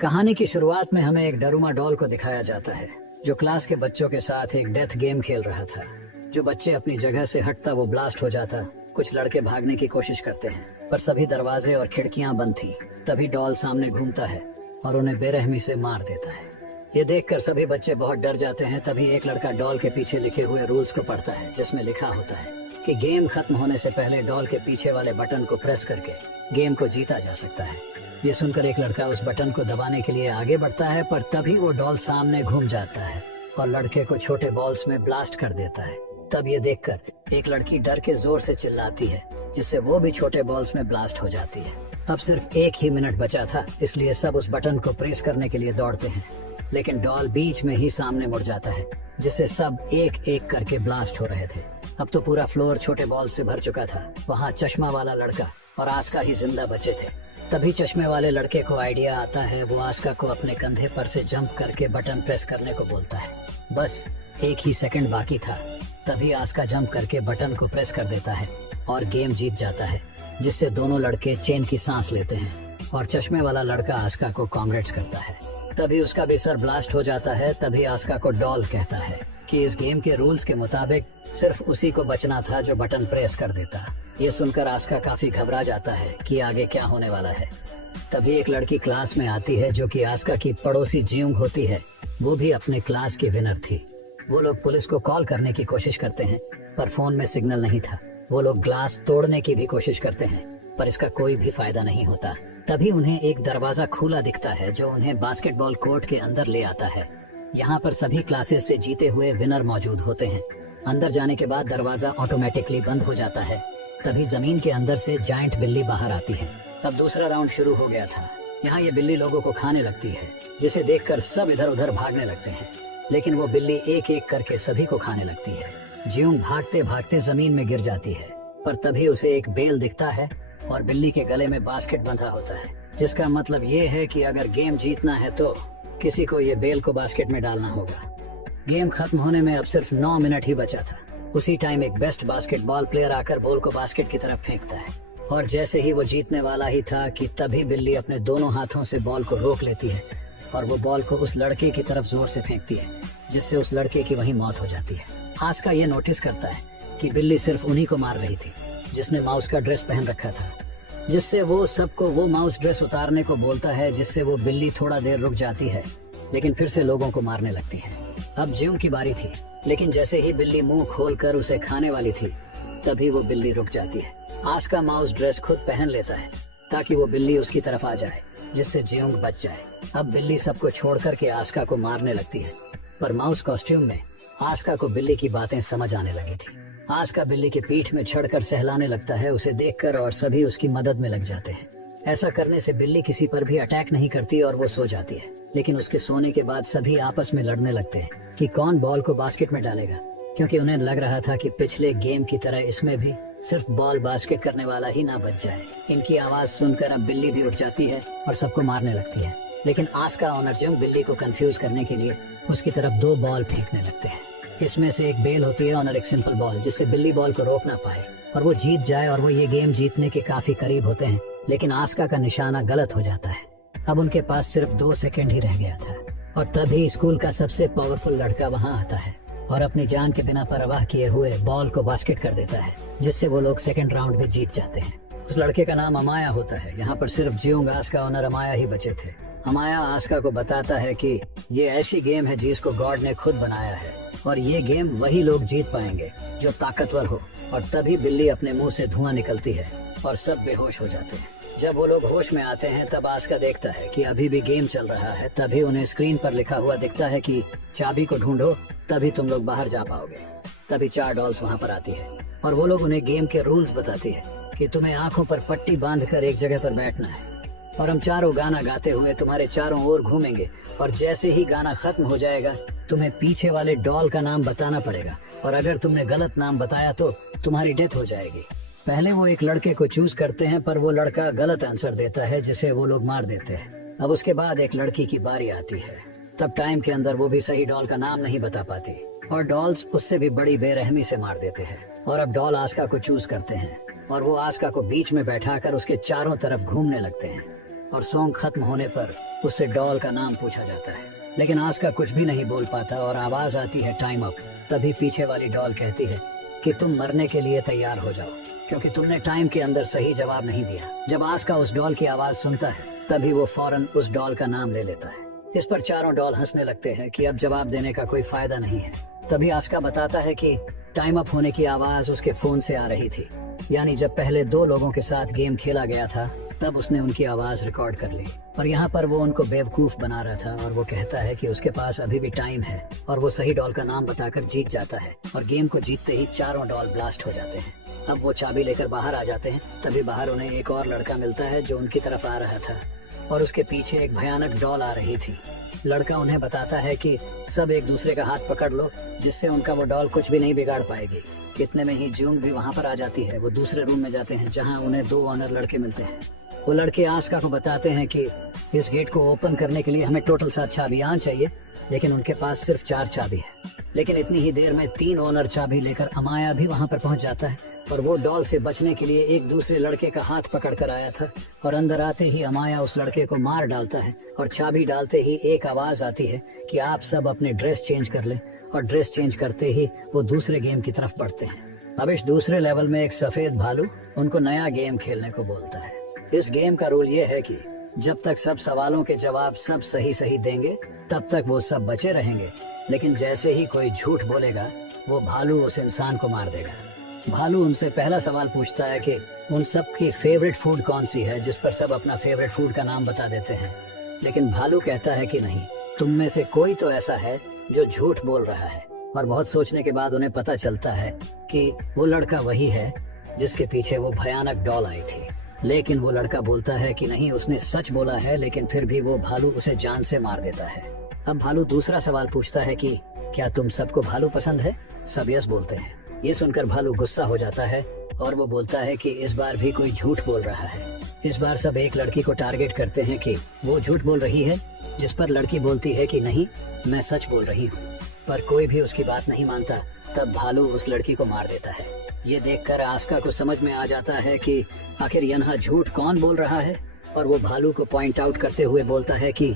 कहानी की शुरुआत में हमें एक डरूमा डॉल को दिखाया जाता है जो क्लास के बच्चों के साथ एक डेथ गेम खेल रहा था। जो बच्चे अपनी जगह से हटता वो ब्लास्ट हो जाता। कुछ लड़के भागने की कोशिश करते हैं पर सभी दरवाजे और खिड़कियां बंद थी। तभी डॉल सामने घूमता है और उन्हें बेरहमी से मार देता है। ये देखकर सभी बच्चे बहुत डर जाते हैं। तभी एक लड़का डॉल के पीछे लिखे हुए रूल्स को पढ़ता है जिसमें लिखा होता है कि गेम खत्म होने से पहले डॉल के पीछे वाले बटन को प्रेस करके गेम को जीता जा सकता है। ये सुनकर एक लड़का उस बटन को दबाने के लिए आगे बढ़ता है पर तभी वो डॉल सामने घूम जाता है और लड़के को छोटे बॉल्स में ब्लास्ट कर देता है। तब ये देखकर एक लड़की डर के जोर से चिल्लाती है जिससे वो भी छोटे बॉल्स में ब्लास्ट हो जाती है। अब सिर्फ 1 ही मिनट बचा था इसलिए सब उस बटन को प्रेस करने के लिए दौड़ते हैं, लेकिन डॉल बीच में ही सामने मुड़ जाता है जिससे सब एक एक करके ब्लास्ट हो रहे थे। अब तो पूरा फ्लोर छोटे बॉल से भर चुका था। वहाँ चश्मा वाला लड़का और आस्का ही जिंदा बचे थे। तभी चश्मे वाले लड़के को आइडिया आता है। वो आस्का को अपने कंधे पर से जंप करके बटन प्रेस करने को बोलता है। बस 1 ही सेकंड बाकी था। तभी आस्का जंप करके बटन को प्रेस कर देता है और गेम जीत जाता है, जिससे दोनों लड़के चैन की सांस लेते हैं और चश्मे वाला लड़का आस्का को कांग्रेट्स करता है। तभी उसका भी सर ब्लास्ट हो जाता है। तभी आस्का को डॉल कहता है कि इस गेम के रूल्स के मुताबिक सिर्फ उसी को बचना था जो बटन प्रेस कर देता। ये सुनकर आस्का काफी घबरा जाता है कि आगे क्या होने वाला है। तभी एक लड़की क्लास में आती है जो कि आस्का की पड़ोसी जियोंग होती है। वो भी अपने क्लास की विनर थी। वो लोग पुलिस को कॉल करने की कोशिश करते हैं पर फोन में सिग्नल नहीं था। वो लोग ग्लास तोड़ने की भी कोशिश करते हैं पर इसका कोई भी फायदा नहीं होता। तभी उन्हें एक दरवाजा खुला दिखता है जो उन्हें बास्केटबॉल कोर्ट के अंदर ले आता है। यहाँ पर सभी क्लासेस से जीते हुए विनर मौजूद होते हैं। अंदर जाने के बाद दरवाजा ऑटोमेटिकली बंद हो जाता है। तभी जमीन के अंदर से जायंट बिल्ली बाहर आती है। अब दूसरा राउंड शुरू हो गया था। यहाँ ये बिल्ली लोगों को खाने लगती है जिसे देखकर सब इधर उधर भागने लगते हैं, लेकिन वो बिल्ली एक एक करके सभी को खाने लगती है। जियोंग भागते भागते जमीन में गिर जाती है पर तभी उसे एक बेल दिखता है और बिल्ली के गले में बास्केट बंधा होता है, जिसका मतलब ये है कि अगर गेम जीतना है तो किसी को ये बेल को बास्केट में डालना होगा। गेम खत्म होने में अब सिर्फ 9 मिनट ही बचा था। उसी टाइम एक बेस्ट बास्केटबॉल प्लेयर आकर बॉल को बास्केट की तरफ फेंकता है और जैसे ही वो जीतने वाला ही था कि तभी बिल्ली अपने दोनों हाथों से बॉल को रोक लेती है और वो बॉल को उस लड़के की तरफ जोर से फेंकती है, जिससे उस लड़के की वहीं मौत हो जाती है। आस्का ये नोटिस करता है कि बिल्ली सिर्फ उन्हीं को मार रही थी जिसने माउस का ड्रेस पहन रखा था, जिससे वो सबको वो माउस ड्रेस उतारने को बोलता है, जिससे वो बिल्ली थोड़ा देर रुक जाती है लेकिन फिर से लोगों को मारने लगती है। अब जियोंग की बारी थी, लेकिन जैसे ही बिल्ली मुंह खोलकर उसे खाने वाली थी तभी वो बिल्ली रुक जाती है। आस्का माउस ड्रेस खुद पहन लेता है ताकि वो बिल्ली उसकी तरफ आ जाए, जिससे जियोंग बच जाए। अब बिल्ली सबको छोड़ करके आस्का को मारने लगती है पर माउस कॉस्ट्यूम में आस्का को बिल्ली की बातें समझ आने लगी थी। आस्का बिल्ली की पीठ में चढ़कर सहलाने लगता है उसे देखकर और सभी उसकी मदद में लग जाते हैं। ऐसा करने से बिल्ली किसी पर भी अटैक नहीं करती और वो सो जाती है, लेकिन उसके सोने के बाद सभी आपस में लड़ने लगते हैं कि कौन बॉल को बास्केट में डालेगा, क्योंकि उन्हें लग रहा था कि पिछले गेम की तरह इसमें भी सिर्फ बॉल बास्केट करने वाला ही ना बच जाए। इनकी आवाज सुनकर अब बिल्ली भी उठ जाती है और सबको मारने लगती है, लेकिन आस्का और जियोंग बिल्ली को कंफ्यूज करने के लिए उसकी तरफ 2 बॉल फेंकने लगते हैं। इसमें से एक बेल होती है और एक सिंपल बॉल, जिससे बिल्ली बॉल को रोक ना पाए और वो जीत जाए और वो ये गेम जीतने के काफी करीब होते हैं, लेकिन आस्का का निशाना गलत हो जाता है। अब उनके पास सिर्फ 2 सेकंड ही रह गया था और तभी स्कूल का सबसे पावरफुल लड़का वहां आता है और अपनी जान के बिना परवाह किए हुए बॉल को बास्केट कर देता है, जिससे वो लोग सेकंड राउंड भी जीत जाते हैं। उस लड़के का नाम अमाया होता है। यहाँ पर सिर्फ जियोंग, आस्का और अमाया ही बचे थे। अमाया आस्का को बताता है कि ये ऐसी गेम है जिसको गॉड ने खुद बनाया है और ये गेम वही लोग जीत पाएंगे जो ताकतवर हो। और तभी बिल्ली अपने मुंह से धुआं निकलती है और सब बेहोश हो जाते हैं। जब वो लोग होश में आते हैं तब आस्का देखता है कि अभी भी गेम चल रहा है। तभी उन्हें स्क्रीन पर लिखा हुआ दिखता है कि चाबी को ढूंढो तभी तुम लोग बाहर जा पाओगे। तभी 4 डॉल्स वहाँ पर आती है और वो लोग उन्हें गेम के रूल्स बताती है कि तुम्हें आंखों पर पट्टी बांधकर एक जगह पर बैठना है और हम चारों गाना गाते हुए तुम्हारे चारों ओर घूमेंगे और जैसे ही गाना खत्म हो जाएगा तुम्हें पीछे वाले डॉल का नाम बताना पड़ेगा और अगर तुमने गलत नाम बताया तो तुम्हारी डेथ हो जाएगी। पहले वो एक लड़के को चूज करते हैं पर वो लड़का गलत आंसर देता है, जिसे वो लोग मार देते हैं। अब उसके बाद एक लड़की की बारी आती है। तब टाइम के अंदर वो भी सही डॉल का नाम नहीं बता पाती और डॉल्स उससे भी बड़ी बेरहमी से मार देते हैं। और अब डॉल आस्का को चूज करते हैं और वो आस्का को बीच में बैठाकर उसके चारों तरफ घूमने लगते हैं। और सॉन्ग खत्म होने पर उससे डॉल का नाम पूछा जाता है। लेकिन आस्का कुछ भी नहीं बोल पाता और आवाज आती है टाइम अप। तभी पीछे वाली डॉल कहती है कि तुम मरने के लिए तैयार हो जाओ, क्योंकि तुमने टाइम के अंदर सही जवाब नहीं दिया। जब आस्का उस डॉल की आवाज सुनता है तभी वो फौरन उस डॉल का नाम ले लेता है। इस पर चारों डॉल हंसने लगते हैं कि अब जवाब देने का कोई फायदा नहीं है। तभी आस्का बताता है कि टाइम अप होने की आवाज उसके फोन से आ रही थी, यानी जब पहले 2 लोगों के साथ गेम खेला गया था तब उसने उनकी आवाज रिकॉर्ड कर ली। और यहाँ पर वो उनको बेवकूफ बना रहा था और वो कहता है कि उसके पास अभी भी टाइम है और वो सही डॉल का नाम बताकर जीत जाता है। और गेम को जीतते ही चारों डॉल ब्लास्ट हो जाते हैं। अब वो चाबी लेकर बाहर आ जाते हैं। तभी बाहर उन्हें एक और लड़का मिलता है जो उनकी तरफ आ रहा था और उसके पीछे एक भयानक डॉल आ रही थी। लड़का उन्हें बताता है कि सब एक दूसरे का हाथ पकड़ लो, जिससे उनका वो डॉल कुछ भी नहीं बिगाड़ पाएगी। इतने में ही ज्यूंग भी वहाँ पर आ जाती है। वो दूसरे रूम में जाते हैं जहाँ उन्हें 2 ऑनर लड़के मिलते हैं। वो लड़के आस्का को बताते हैं कि इस गेट को ओपन करने के लिए हमें टोटल 7 चाबियां चाहिए, लेकिन उनके पास सिर्फ 4 चाबी है। लेकिन इतनी ही देर में 3 ओनर चाबी लेकर अमाया भी वहां पर पहुंच जाता है और वो डॉल से बचने के लिए एक दूसरे लड़के का हाथ पकड़ कर आया था। और अंदर आते ही अमाया उस लड़के को मार डालता है और चाबी डालते ही एक आवाज आती है कि आप सब अपने ड्रेस चेंज कर ले। और ड्रेस चेंज करते ही वो दूसरे गेम की तरफ बढ़ते हैं। अब इस दूसरे लेवल में एक सफेद भालू उनको नया गेम खेलने को बोलता है। इस गेम का रूल ये है कि जब तक सब सवालों के जवाब सब सही सही देंगे तब तक वो सब बचे रहेंगे, लेकिन जैसे ही कोई झूठ बोलेगा वो भालू उस इंसान को मार देगा। भालू उनसे पहला सवाल पूछता है कि उन सब की फेवरेट फूड कौन सी है, जिस पर सब अपना फेवरेट फूड का नाम बता देते हैं। लेकिन भालू कहता है कि नहीं, तुम में से कोई तो ऐसा है जो झूठ बोल रहा है। और बहुत सोचने के बाद उन्हें पता चलता है कि वो लड़का वही है जिसके पीछे वो भयानक डॉल आई थी। लेकिन वो लड़का बोलता है कि नहीं, उसने सच बोला है, लेकिन फिर भी वो भालू उसे जान से मार देता है। अब भालू दूसरा सवाल पूछता है कि क्या तुम सबको भालू पसंद है? सब यस बोलते हैं। ये सुनकर भालू गुस्सा हो जाता है और वो बोलता है कि इस बार भी कोई झूठ बोल रहा है। इस बार सब एक लड़की को टारगेट करते हैं कि वो झूठ बोल रही है, जिस पर लड़की बोलती है कि नहीं, मैं सच बोल रही हूँ। पर कोई भी उसकी बात नहीं मानता। तब भालू उस लड़की को मार देता है। ये देखकर आस्का को समझ में आ जाता है कि आखिर यहाँ झूठ कौन बोल रहा है। और वो भालू को पॉइंट आउट करते हुए बोलता है कि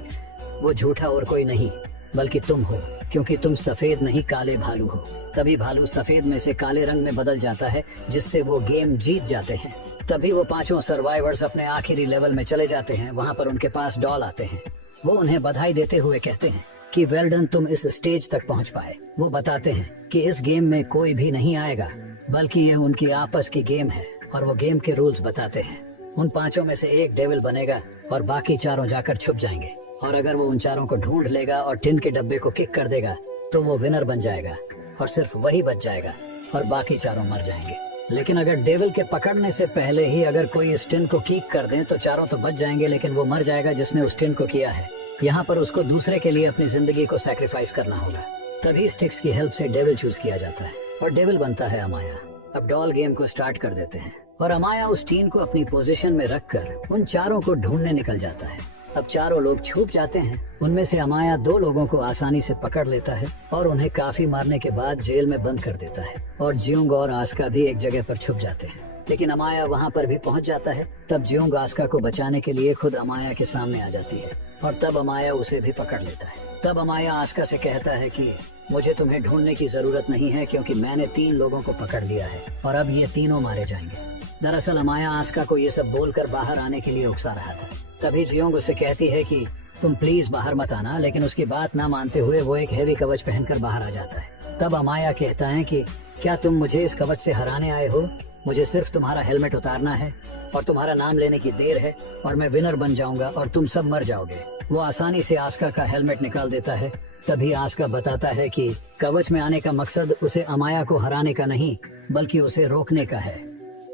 वो झूठा और कोई नहीं बल्कि तुम हो, क्योंकि तुम सफेद नहीं काले भालू हो। तभी भालू सफेद में से काले रंग में बदल जाता है, जिससे वो गेम जीत जाते हैं। तभी वो 5 सर्वाइवर्स अपने आखिरी लेवल में चले जाते हैं। वहाँ पर उनके पास डॉल आते हैं। वो उन्हें बधाई देते हुए कहते हैं कि वेल डन, तुम इस स्टेज तक पहुँच पाए। वो बताते हैं कि इस गेम में कोई भी नहीं आएगा, बल्कि ये उनकी आपस की गेम है। और वो गेम के रूल्स बताते हैं। उन 5 में से एक डेविल बनेगा और बाकी 4 जाकर छुप जाएंगे। और अगर वो उन 4 को ढूंढ लेगा और टिन के डब्बे को किक कर देगा तो वो विनर बन जाएगा और सिर्फ वही बच जाएगा और बाकी 4 मर जाएंगे। लेकिन अगर डेविल के पकड़ने से पहले ही अगर कोई इस टिन को किक कर दे तो 4 तो बच जाएंगे, लेकिन वो मर जाएगा जिसने उस टिन को किया है। यहाँ पर उसको दूसरे के लिए अपनी जिंदगी को सैक्रिफाइस करना होगा। तभी स्टिक्स की हेल्प से डेविल चूज किया जाता है और डेविल बनता है अमाया। अब डॉल गेम को स्टार्ट कर देते हैं और अमाया उस टीन को अपनी पोजीशन में रखकर उन 4 को ढूंढने निकल जाता है। अब 4 लोग छुप जाते हैं। उनमें से अमाया 2 लोगों को आसानी से पकड़ लेता है और उन्हें काफी मारने के बाद जेल में बंद कर देता है। और जियोंग और आस्का भी एक जगह पर छुप जाते हैं, लेकिन अमाया वहाँ पर भी पहुँच जाता है। तब जियोंग आस्का को बचाने के लिए खुद अमाया के सामने आ जाती है और तब अमाया उसे भी पकड़ लेता है। तब अमाया आस्का से कहता है कि मुझे तुम्हें ढूंढने की जरूरत नहीं है, क्योंकि मैंने 3 लोगों को पकड़ लिया है और अब ये तीनों मारे जाएंगे। दरअसल अमाया आस्का को ये सब बोलकर बाहर आने के लिए उकसा रहा था। तभी जियोंग उससे कहती है कि तुम प्लीज बाहर मत आना, लेकिन उसकी बात ना मानते हुए वो एक हेवी कवच पहनकर बाहर आ जाता है। तब अमाया कहता है कि क्या तुम मुझे इस कवच से हराने आए हो? मुझे सिर्फ तुम्हारा हेलमेट उतारना है और तुम्हारा नाम लेने की देर है और मैं विनर बन जाऊंगा और तुम सब मर जाओगे। वो आसानी से आस्का का हेलमेट निकाल देता है। तभी आस्का बताता है कि कवच में आने का मकसद उसे अमाया को हराने का नहीं बल्कि उसे रोकने का है।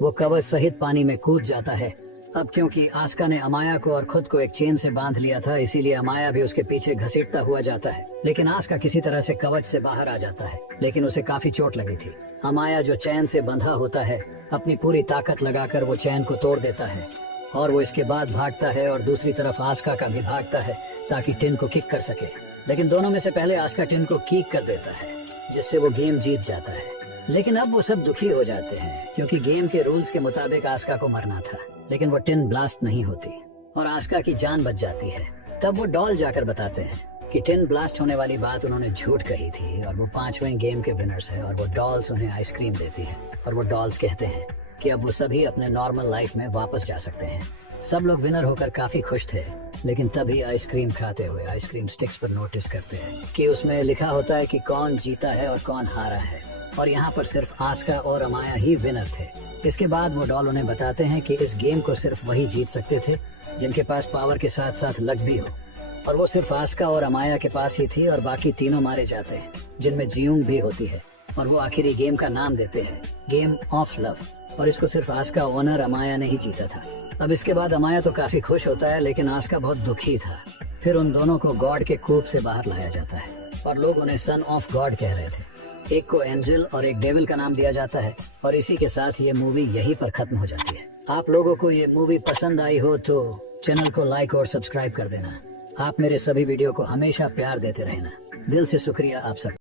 वो कवच सहित पानी में कूद जाता है। अब क्योंकि आस्का ने अमाया को और खुद को एक चेन से बांध लिया था, इसीलिए अमाया भी उसके पीछे घसीटता हुआ जाता है। लेकिन आस्का किसी तरह से कवच से बाहर आ जाता है, लेकिन उसे काफी चोट लगी थी। अमाया जो चैन से बंधा होता है, अपनी पूरी ताकत लगाकर वो चैन को तोड़ देता है और वो इसके बाद भागता है और दूसरी तरफ आस्का का भी भागता है ताकि टिन को किक कर सके। लेकिन दोनों में से पहले आस्का टिन को किक कर देता है, जिससे वो गेम जीत जाता है। लेकिन अब वो सब दुखी हो जाते हैं क्योंकि गेम के रूल्स के मुताबिक आस्का को मरना था, लेकिन वो टिन ब्लास्ट नहीं होती। और आस्का की जान बच जाती है। तब वो डॉल जाकर बताते हैं कि टिन ब्लास्ट होने वाली बात उन्होंने झूठ कही थी और वो 5वें गेम के विनर्स है और वो डॉल्स उन्हें आइसक्रीम देती है और वो डॉल्स कहते हैं कि अब वो सभी अपने नॉर्मल लाइफ में वापस जा सकते हैं। सब लोग विनर होकर काफी खुश थे, लेकिन तभी आइसक्रीम खाते हुए आइसक्रीम स्टिक्स पर नोटिस करते हैं कि उसमें लिखा होता है कि कौन जीता है और कौन हारा है, और यहाँ पर सिर्फ आस्का और अमाया ही विनर थे। इसके बाद वो डॉल उन्हें बताते हैं कि इस गेम को सिर्फ वही जीत सकते थे जिनके पास पावर के साथ साथ लक भी हो, और वो सिर्फ आस्का और अमाया के पास ही थी और बाकी तीनों मारे जाते हैं, जिनमें जियूंग भी होती है। और वो आखिरी गेम का नाम देते हैं गेम ऑफ लव, और इसको सिर्फ आस्का ओनर अमाया ने ही जीता था। अब इसके बाद अमाया तो काफी खुश होता है, लेकिन आस्का बहुत दुखी था। फिर उन दोनों को गॉड के कूप से बाहर लाया जाता है और लोग उन्हें सन ऑफ गॉड कह रहे थे। एक को एंजल और एक डेविल का नाम दिया जाता है, और इसी के साथ ये मूवी यहीं पर खत्म हो जाती है। आप लोगों को ये मूवी पसंद आई हो तो चैनल को लाइक और सब्सक्राइब कर देना। आप मेरे सभी वीडियो को हमेशा प्यार देते रहना। दिल से शुक्रिया आप सब।